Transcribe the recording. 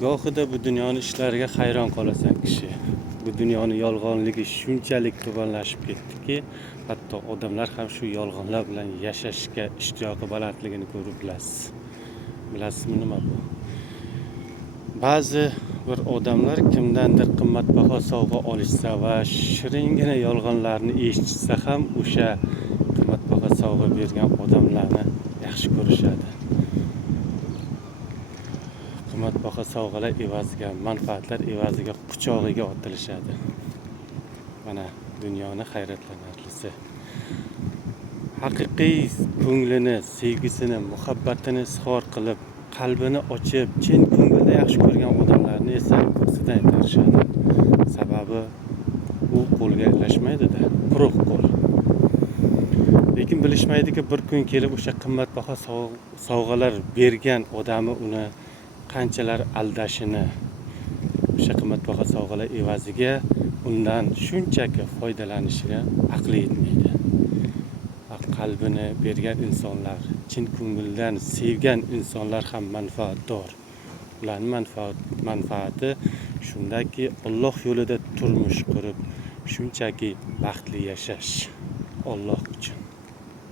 Gohida bu dunyoning ishlariga hayron qolasan kishi. Bu dunyoning yolg'onligi shunchalik tubanlashib ketdiki, hatto odamlar ham shu yolg'onlar bilan yashashga ishtiyoqi balandligini ko'rib bilasiz. Bilasizmi nima bu? Ba'zi bir odamlar kimdandir qimmatbaho sovg'a olishsa va shiringina yolg'onlarni eshitsa ham o'sha qimmatbaho sovg'a bergan odamlarni yaxshi ko'rishadi. Qimmatbaho sovg'alar evaziga, manfaatlar evaziga quchog'iga otilishadi. Mana dunyoning hayratlanarlisi. Haqiqiy ko'nglini, sevgisini, muhabbatini izhor qilib, qalbini ochib, chin ko'ngilda yaxshi ko'rgan odamlarni esa ko'ksidan itarishadi. Sababi u qo'lga ilashmaydi-da, quruq qo'l. Lekin bilishmaydiki, bir kun kelib o'sha qimmatbaho sovg'alar bergan odami uni qanchalar aldashini, o'sha qimmatbaho sovg'alar evaziga undan shunchaki foydalanishini aqli yetmaydi. Qalbini bergan insonlar, chin ko'ngildan sevgan insonlar ham manfaatdor. Ularning manfaati shundaki, Alloh yo'lida turmush qurib, shunchaki baxtli yashash. Alloh uchun.